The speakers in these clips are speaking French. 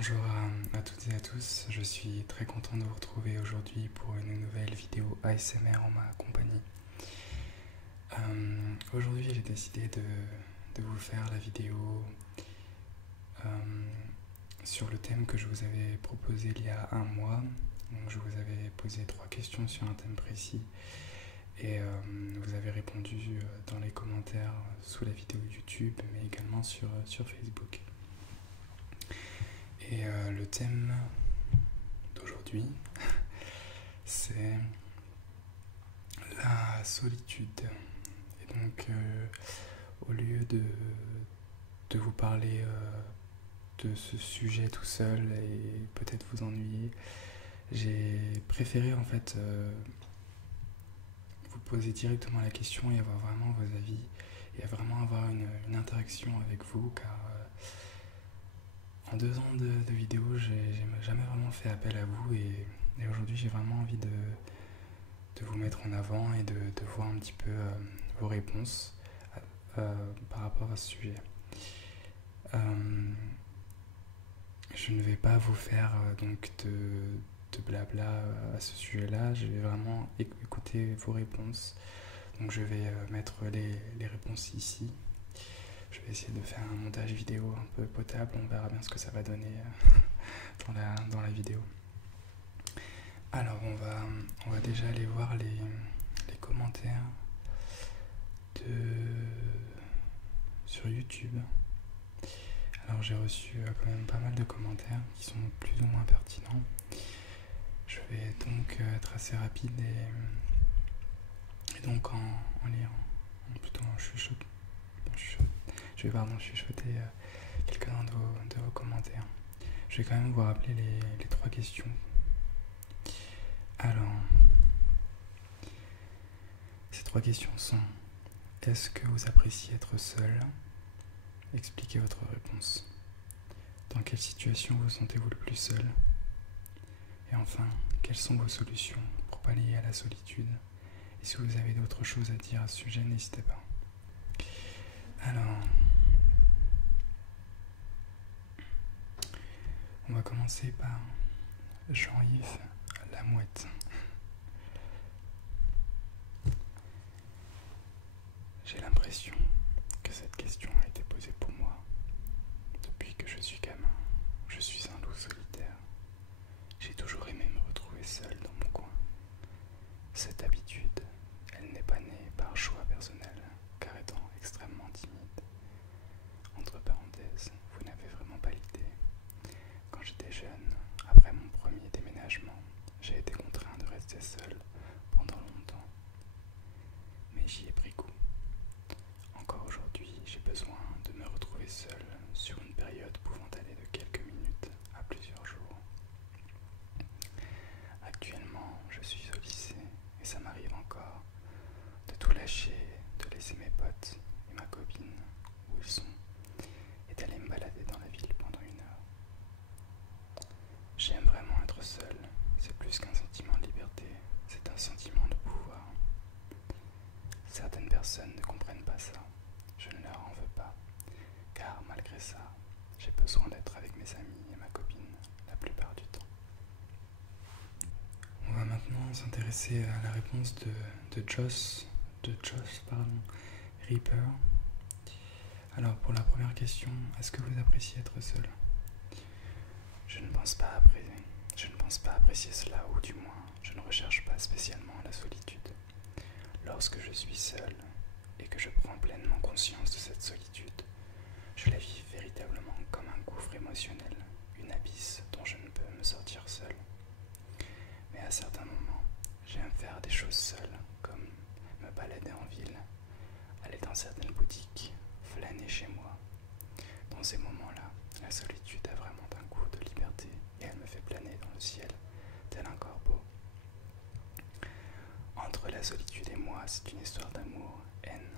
Bonjour à toutes et à tous, je suis très content de vous retrouver aujourd'hui pour une nouvelle vidéo ASMR en ma compagnie. Aujourd'hui j'ai décidé de vous faire la vidéo sur le thème que je vous avais proposé il y a un mois. Donc, je vous avais posé 3 questions sur un thème précis et vous avez répondu dans les commentaires sous la vidéo YouTube mais également sur Facebook. Et le thème d'aujourd'hui, c'est la solitude. Et donc, au lieu de vous parler de ce sujet tout seul et peut-être vous ennuyer, j'ai préféré en fait vous poser directement la question et avoir vraiment vos avis et vraiment avoir une interaction avec vous, car en 2 ans de vidéos, j'ai jamais vraiment fait appel à vous et aujourd'hui j'ai vraiment envie de vous mettre en avant et de voir un petit peu vos réponses par rapport à ce sujet. Je ne vais pas vous faire donc de blabla à ce sujet-là, je vais vraiment écouter vos réponses. Donc je vais mettre les réponses ici. Je vais essayer de faire un montage vidéo un peu potable, on verra bien ce que ça va donner dans la vidéo. Alors on va déjà aller voir les commentaires sur YouTube. Alors j'ai reçu quand même pas mal de commentaires qui sont plus ou moins pertinents. Je vais donc être assez rapide et donc en lire, plutôt en chuchote. Je vais chuchoter quelques-uns de vos commentaires. Je vais quand même vous rappeler les 3 questions. Alors, ces 3 questions sont: est-ce que vous appréciez être seul? Expliquez votre réponse. Dans quelle situation vous sentez-vous le plus seul? Et enfin, quelles sont vos solutions pour pallier à la solitude? Et si vous avez d'autres choses à dire à ce sujet, n'hésitez pas. Alors, on va commencer par Jean-Yves Lamouette. J'ai l'impression que cette question a été posée pour moi. Depuis que je suis gamin, je suis un loup solitaire. J'ai toujours aimé me retrouver seul dans mon coin. Cette habitude, elle n'est pas née par choix personnel, car étant extrêmement timide. Entre parenthèses, vous n'avez vraiment pas l'idée. Quand j'étais jeune, après mon premier déménagement, j'ai été contraint de rester seul pendant longtemps. Mais j'y ai pris goût. Encore aujourd'hui, j'ai besoin de me retrouver seul sur une période pouvant aller de quelques minutes à plusieurs jours. Actuellement, je suis au lycée et ça m'arrive encore de tout lâcher, de laisser mes potes et ma copine où ils sont et d'aller me balader dans la ville pendant 1 heure. J'aime vraiment être seul, c'est plus qu'un sentiment de liberté, c'est un sentiment de pouvoir. Certaines personnes ne comprennent pas ça, je ne leur en veux pas, car malgré ça, j'ai besoin d'être avec mes amis et ma copine la plupart du temps. On va maintenant s'intéresser à la réponse de Joss Reaper. Alors pour la première question, est-ce que vous appréciez être seul? Je ne pense pas apprécier cela, ou du moins, je ne recherche pas spécialement la solitude. Lorsque je suis seul et que je prends pleinement conscience de cette solitude, je la vis véritablement comme un gouffre émotionnel, une abysse dont je ne peux me sortir seul. Mais à certains moments, j'aime faire des choses seul, comme me balader en ville, aller dans certaines boutiques, flâner chez moi. Dans ces moments-là, la solitude a vraiment un goût de liberté et elle me fait planer dans le ciel, tel un corbeau. Entre la solitude et moi, c'est une histoire d'amour-haine.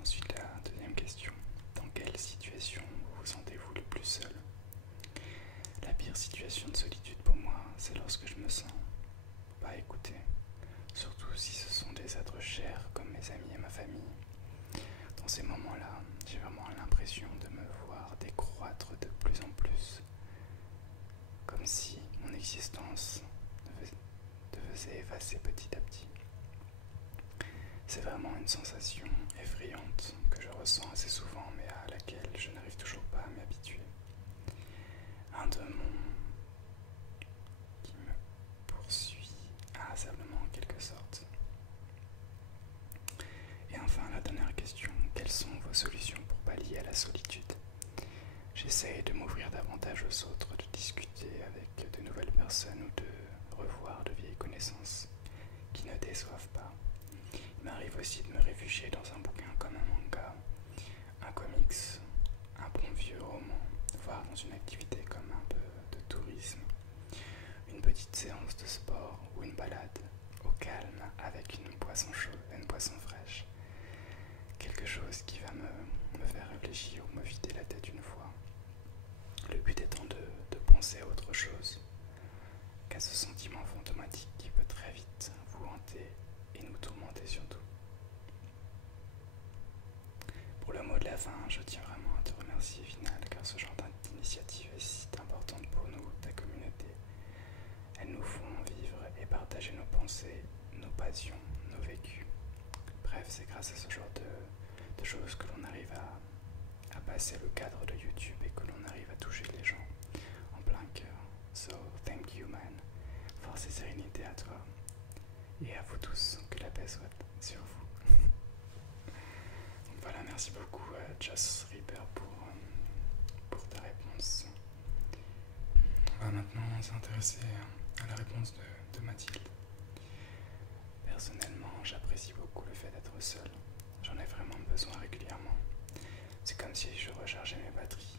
Ensuite, la deuxième question. Dans quelle situation vous sentez-vous le plus seul? La pire situation de solitude pour moi, c'est lorsque je me sens pas écouté. Surtout si ce sont des êtres chers comme mes amis et ma famille. Dans ces moments-là, j'ai vraiment l'impression de me voir décroître de plus en plus silence te faisait effacer petit à petit. C'est vraiment une sensation effrayante que je ressens assez souvent, mais à laquelle je n'arrive toujours pas à m'habituer. Un démon qui me poursuit inlassablement en quelque sorte. Et enfin, la dernière question, quelles sont vos solutions pour pallier à la solitude? J'essaye de m'ouvrir davantage aux autres, de discuter avec de nouvelles personnes ou de revoir de vieilles connaissances qui ne déçoivent pas. Il m'arrive aussi de me réfugier dans un bouquin comme un manga, un comics, un bon vieux roman, voire dans une activité comme un peu de tourisme, une petite séance de sport ou une balade au calme avec une boisson chaude, une boisson fraîche. Quelque chose qui va me faire réfléchir ou me vider la tête une fois. Le but étant de penser à autre chose qu'à ce sentiment fantomatique qui peut très vite vous hanter et nous tourmenter surtout. Pour le mot de la fin, je tiens vraiment à te remercier Vinal, car ce genre d'initiative est si importante pour nous, ta communauté. Elles nous font vivre et partager nos pensées, nos passions, nos vécus. Bref, c'est grâce à ce genre de choses que l'on arrive à passer le cadre de YouTube et que l'on arrive à toucher les gens en plein cœur. So, thank you man. Force et sérénité à toi et à vous tous, que la paix soit sur vous. Donc voilà, merci beaucoup Just Reaper pour ta réponse. On va maintenant s'intéresser à la réponse de Mathilde. Personnellement, j'apprécie beaucoup le fait d'être seul. J'en ai vraiment besoin régulièrement. C'est comme si je rechargeais mes batteries.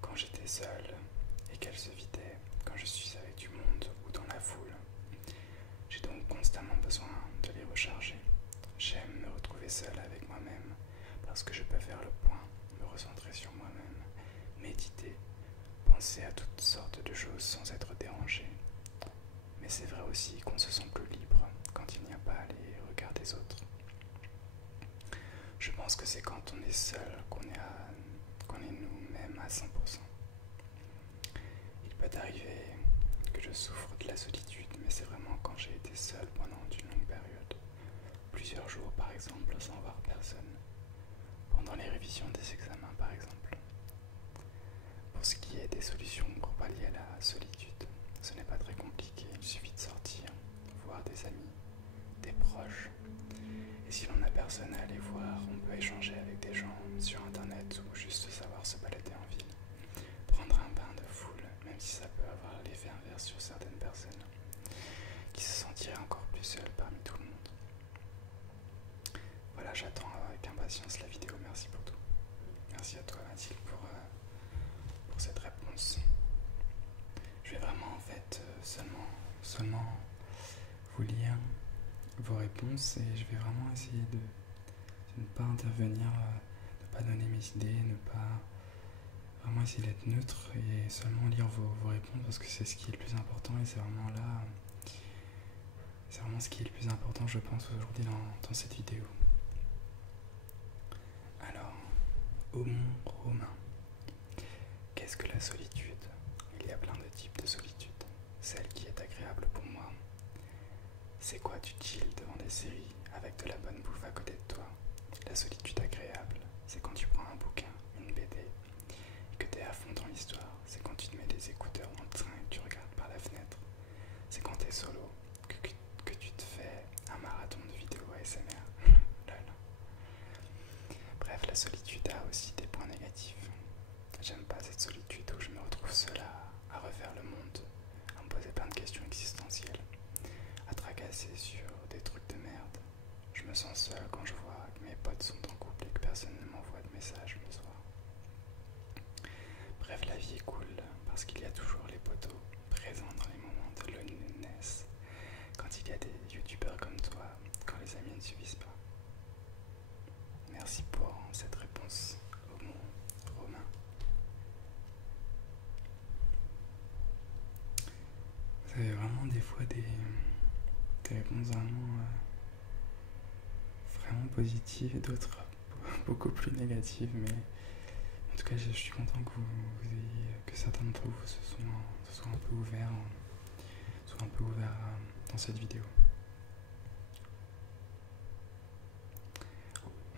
Quand j'étais seul et qu'elles se vidaient, quand je suis avec du monde ou dans la foule, j'ai donc constamment besoin de les recharger. J'aime me retrouver seul avec moi-même parce que je peux faire le point, me recentrer sur moi-même, méditer, penser à toutes sortes de choses sans être dérangé. Mais c'est vrai aussi qu'on se sent plus libre quand il n'y a pas les regards des autres. Je pense que c'est quand on est seul qu'on est nous-mêmes à 100%. Il peut arriver que je souffre de la solitude, mais c'est vraiment quand j'ai été seul pendant une longue période, plusieurs jours par exemple, sans voir personne, pendant les révisions des examens par exemple. Pour ce qui est des solutions pour pallier à la solitude, ce n'est pas très compliqué, il suffit de sortir, voir des amis, des proches. Et si l'on n'a personne à aller voir, on peut échanger avec des gens sur internet ou juste savoir se balader en ville. Prendre un bain de foule, même si ça peut avoir l'effet inverse sur certaines personnes, qui se sentiraient encore plus seules parmi tout le monde. Voilà, j'attends avec impatience la vidéo, merci pour tout. Merci à toi Mathilde pour cette réponse. Je vais vraiment en fait seulement vous lire vos réponses et je vais vraiment essayer de ne pas intervenir, ne pas donner mes idées, ne pas vraiment essayer d'être neutre et seulement lire vos réponses parce que c'est ce qui est le plus important et c'est vraiment ce qui est le plus important je pense aujourd'hui dans cette vidéo. Alors, Aumont Romain, qu'est-ce que la solitude? Il y a plein de types de solitude. Celle qui est agréable pour moi, c'est quoi tu chill devant des séries avec de la bonne bouffe à côté de toi. La solitude agréable, c'est quand tu prends un bouquin, une BD, et que tu es à fond dans l'histoire. C'est quand tu te mets des écouteurs dans le train et que tu regardes par la fenêtre. C'est quand tu es solo, que tu te fais un marathon de vidéos ASMR. Lol. Bref, la solitude a aussi des points négatifs. J'aime pas cette solitude où je me retrouve seul à refaire le monde, à me poser plein de questions existentielles, à tracasser sur des trucs de merde. Je me sens seul quand je vois que mes potes sont en couple et que personne ne m'envoie de messages le soir. Bref, la vie est cool parce qu'il y a toujours les potos présents dans les moments de loneliness, quand il y a des youtubeurs comme toi, quand les amis ne suffisent pas. Merci pour cette réponse, Romain. Vous avez vraiment des fois des réponses vraiment positives et d'autres beaucoup plus négatives, mais en tout cas je suis content que certains d'entre vous se soient un peu ouverts soit un peu ouvert dans cette vidéo.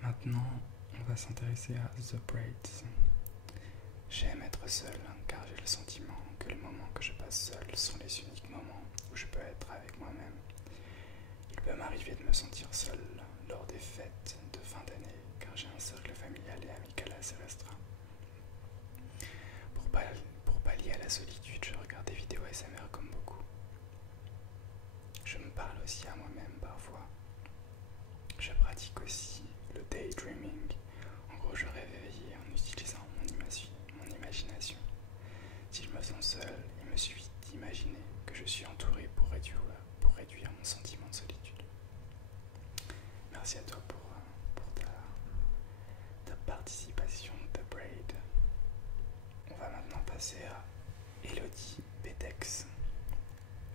Maintenant, on va s'intéresser à The Braids. J'aime être seul car j'ai le sentiment que les moments que je passe seul sont les uniques moments où je peux être avec moi-même. Il peut m'arriver de me sentir seul lors des fêtes de fin d'année car j'ai un cercle familial et amical assez restreint. Pour pallier à la solitude, je regarde des vidéos ASMR comme beaucoup. Je me parle aussi à moi-même parfois. Je pratique aussi le daydreaming. En gros, je rêve éveillé en utilisant mon imagination. Si je me sens seul, il me suffit d'imaginer que je suis entouré pour réduire mon sentiment de solitude. Merci à toi pour ta participation, ta braid. On va maintenant passer à Elodie Betex.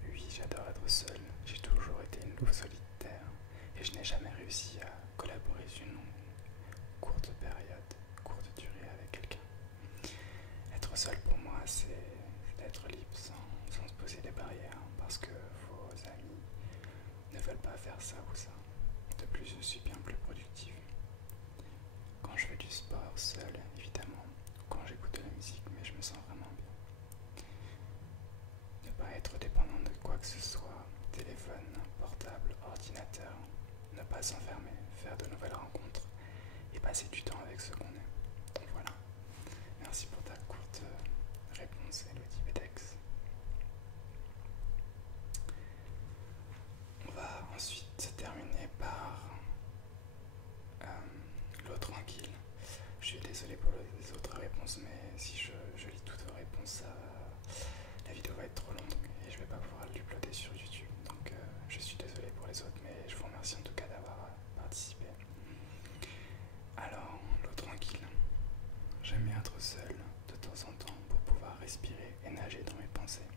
Oui, j'adore être seule. J'ai toujours été une louve solitaire et je n'ai jamais réussi à collaborer sur une courte durée avec quelqu'un. Être seul pour moi, c'est d'être libre sans se poser des barrières parce que vos amis ne veulent pas faire ça ou ça. De plus, je suis bien plus productive. Quand je fais du sport seul, évidemment, quand j'écoute de la musique, mais je me sens vraiment bien. Ne pas être dépendant de quoi que ce soit, téléphone, portable, ordinateur, ne pas s'enfermer, faire de nouvelles rencontres et passer du temps avec ceux qu'on aime. Voilà. Merci pour ta courte réponse, Elodie Betex. On va ensuite terminer par l'eau tranquille. Je suis désolé pour les autres réponses, mais si je lis toutes vos réponses, la vidéo va être trop longue et je vais pas pouvoir l'uploader sur YouTube. Donc je suis désolé pour les autres, mais je vous remercie en tout cas d'avoir participé. Alors, l'eau tranquille. J'aime bien être seul de temps en temps pour pouvoir respirer et nager dans mes pensées.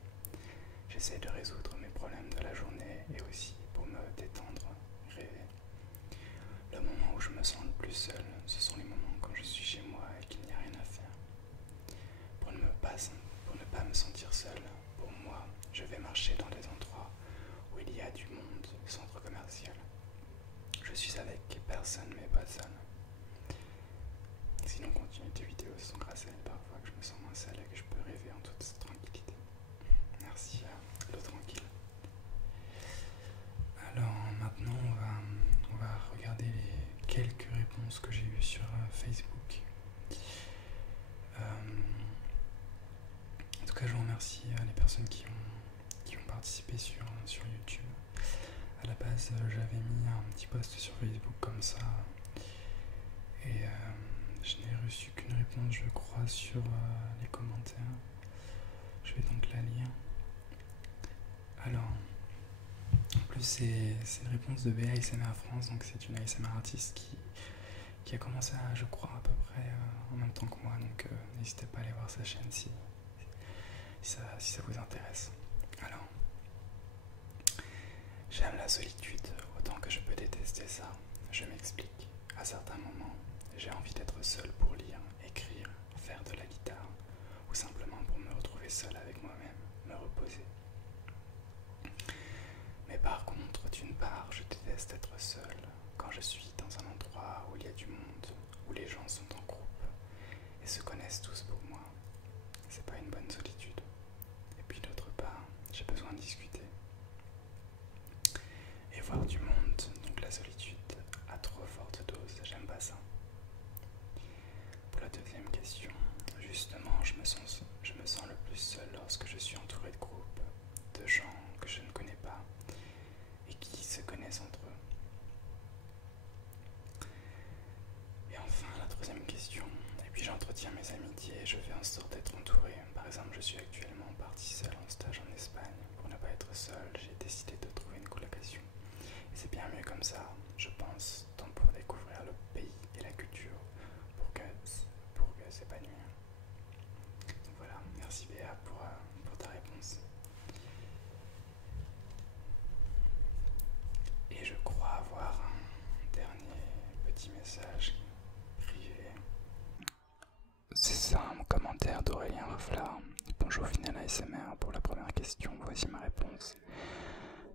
J'essaie de résoudre mes problèmes de la journée et aussi pour me détendre, rêver. Le moment où je me sens le plus seul, ce sont les moments quand je suis chez moi et qu'il n'y a rien à faire. Pour ne pas me sentir seul, pour moi, je vais marcher dans des endroits où il y a du monde, centre commercial. Je suis avec personne mais pas seul. Sinon, continue tes vidéos, ce sont grâce à elle parfois que je me sens moins seul et que je peux rêver en toute tranquillité. Merci à l'eau tranquille. Alors maintenant, on va regarder les quelques réponses que j'ai eues sur Facebook. En tout cas, je vous remercie les personnes qui ont participé sur YouTube. À la base, j'avais mis un petit post sur Facebook comme ça et je n'ai reçu qu'une réponse, je crois, sur les commentaires. Je vais donc la lire. Alors, en plus, c'est une réponse de BA ASMR France, donc c'est une ASMR artiste qui a commencé je crois, à peu près en même temps que moi, donc n'hésitez pas à aller voir sa chaîne si ça vous intéresse. Alors, j'aime la solitude autant que je peux détester ça. Je m'explique. À certains moments, j'ai envie d'être seul pour lire, écrire, faire de la guitare ou simplement pour me retrouver seul avec moi-même, me reposer. Mais par contre, d'une part, je déteste être seul quand je suis dans un endroit où il y a du monde, où les gens sont en groupe et se connaissent tous pour moi. C'est pas une bonne solitude. Et puis d'autre part, j'ai besoin de discuter et voir du monde, donc la solitude à trop forte dose, j'aime pas ça. Pour la deuxième question, justement, je me sens le plus seul lorsque je suis entouré de groupes, de gens que je ne connais pas et qui se connaissent entre eux. Et enfin, la troisième question, et puis j'entretiens mes amitiés et je fais en sorte d'être entouré. Par exemple, je suis actuellement parti seul en stage en Espagne. Pour ne pas être seul, j'ai décidé de trouver une colocation. Et c'est bien mieux comme ça, je pense, tant pour découvrir le pays et la culture, pour que s'épanouir. Donc voilà, merci Béa pour ta réponse. Et je crois avoir un dernier petit message privé. C'est ça, un commentaire d'Aurélien Raflard. Bonjour. Bonjour Final ASMR, pour la première question, voici ma réponse.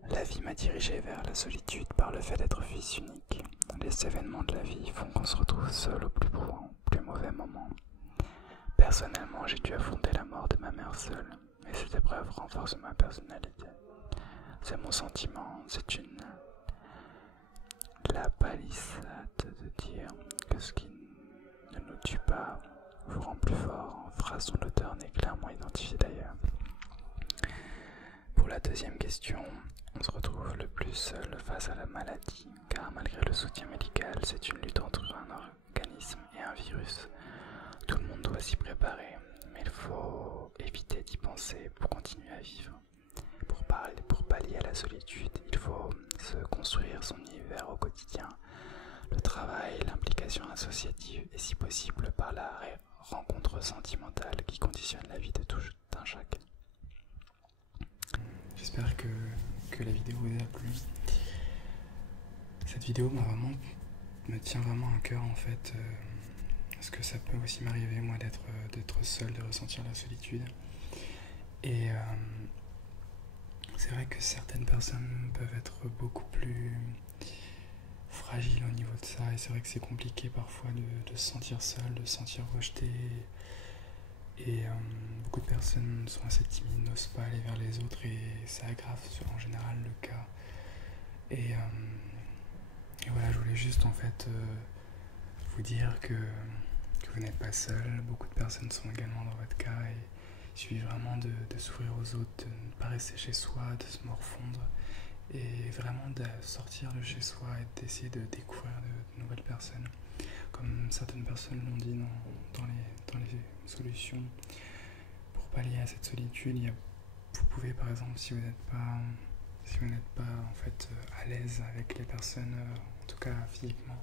La vie m'a dirigé vers la solitude par le fait d'être fils unique. Les événements de la vie font qu'on se retrouve seul au plus beau, plus mauvais moment. Personnellement, j'ai dû affronter la mort de ma mère seule, mais cette épreuve renforce ma personnalité. C'est mon sentiment, la palissade de dire que ce qui ne nous tue pas vous rend plus fort, phrase dont l'auteur n'est clairement identifié d'ailleurs. Pour la deuxième question, on se retrouve le plus seul face à la maladie, car malgré le soutien médical, c'est une lutte entre un organisme et un virus. Tout le monde doit s'y préparer, mais il faut éviter d'y penser pour continuer à vivre. Pour pallier à la solitude, il faut se construire son univers au quotidien, le travail, l'implication associative et si possible par la rencontre sentimentale qui conditionne la vie de tout un chacun. J'espère que la vidéo vous a plu. Cette vidéo me tient vraiment à cœur en fait, parce que ça peut aussi m'arriver moi d'être seul, de ressentir la solitude. Et c'est vrai que certaines personnes peuvent être beaucoup plus fragiles au niveau de ça, et c'est vrai que c'est compliqué parfois de se sentir seul, de se sentir rejeté. Et beaucoup de personnes sont assez timides, n'osent pas aller vers les autres, et ça aggrave en général le cas. Et voilà, je voulais juste en fait vous dire que vous n'êtes pas seul. Beaucoup de personnes sont également dans votre cas, et il suffit vraiment de s'ouvrir aux autres, de ne pas rester chez soi, de se morfondre et vraiment de sortir de chez soi et d'essayer de découvrir de nouvelles personnes. Comme certaines personnes l'ont dit dans les solutions pour pallier à cette solitude, vous pouvez par exemple, si vous n'êtes pas en fait à l'aise avec les personnes, en tout cas physiquement,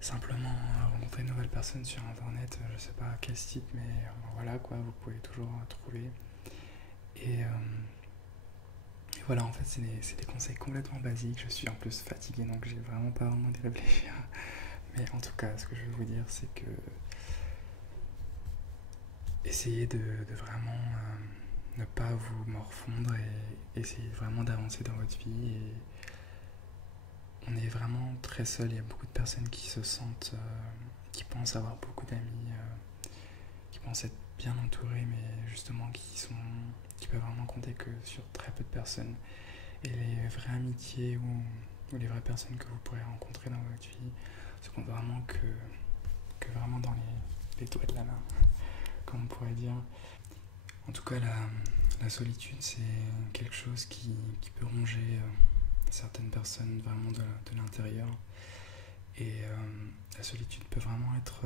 simplement rencontrer de nouvelles personnes sur internet, je sais pas quel site, mais voilà quoi, vous pouvez toujours trouver. Et voilà, en fait c'est des conseils complètement basiques. Je suis en plus fatigué, donc j'ai vraiment pas vraiment d'y réfléchir. Mais en tout cas, ce que je veux vous dire, c'est que essayez de vraiment ne pas vous morfondre et essayez vraiment d'avancer dans votre vie. Et on est vraiment très seul. Il y a beaucoup de personnes qui se sentent, qui pensent avoir beaucoup d'amis, qui pensent être bien entourés, mais justement qui peuvent vraiment compter que sur très peu de personnes. Et les vraies amitiés ou les vraies personnes que vous pourrez rencontrer dans votre vie se comptent vraiment que vraiment dans les doigts de la main, comme on pourrait dire. En tout cas, la solitude, c'est quelque chose qui peut ronger certaines personnes vraiment de l'intérieur. Et la solitude peut vraiment être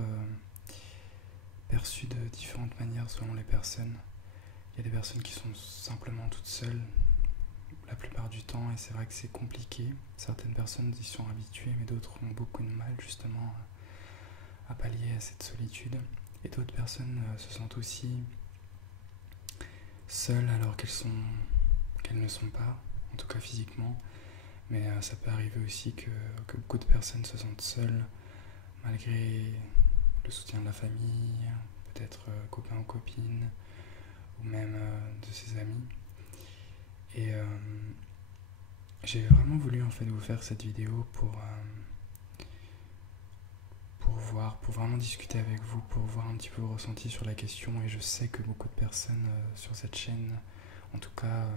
perçue de différentes manières selon les personnes. Il y a des personnes qui sont simplement toutes seules la plupart du temps, et c'est vrai que c'est compliqué. Certaines personnes y sont habituées, mais d'autres ont beaucoup de mal justement à pallier à cette solitude. Et d'autres personnes se sentent aussi seules alors qu'elles ne sont pas, en tout cas physiquement. Mais ça peut arriver aussi que beaucoup de personnes se sentent seules malgré le soutien de la famille, peut-être copains ou copines, ou même de ses amis. Et j'ai vraiment voulu en fait vous faire cette vidéo pour vraiment discuter avec vous, pour voir un petit peu vos ressentis sur la question. Et je sais que beaucoup de personnes sur cette chaîne, en tout cas,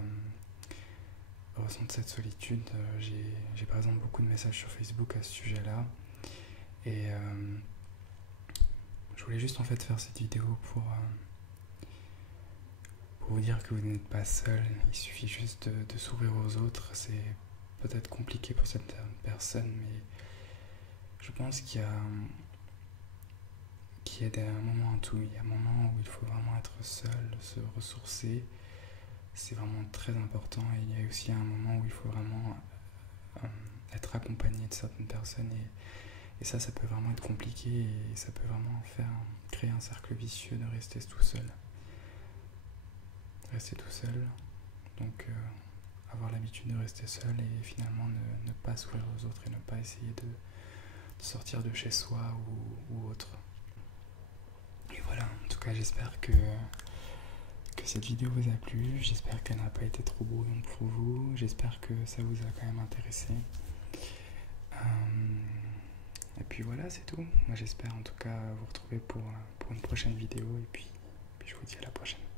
ressentent cette solitude. J'ai par exemple beaucoup de messages sur Facebook à ce sujet-là. Et je voulais juste en fait faire cette vidéo pour vous dire que vous n'êtes pas seul. Il suffit juste de s'ouvrir aux autres. C'est peut-être compliqué pour certaines personnes, mais je pense qu'il y a un moment en tout. Il y a un moment où il faut vraiment être seul, se ressourcer. C'est vraiment très important. Et il y a aussi un moment où il faut vraiment être accompagné de certaines personnes. Et ça peut vraiment être compliqué, et ça peut vraiment créer un cercle vicieux de rester tout seul. Rester tout seul, donc avoir l'habitude de rester seul et finalement ne pas s'ouvrir aux autres et ne pas essayer de sortir de chez soi ou autre. Et voilà, en tout cas j'espère que que cette vidéo vous a plu. J'espère qu'elle n'a pas été trop brouillon pour vous. J'espère que ça vous a quand même intéressé. Et puis voilà, c'est tout. Moi j'espère en tout cas vous retrouver pour une prochaine vidéo. Et puis je vous dis à la prochaine.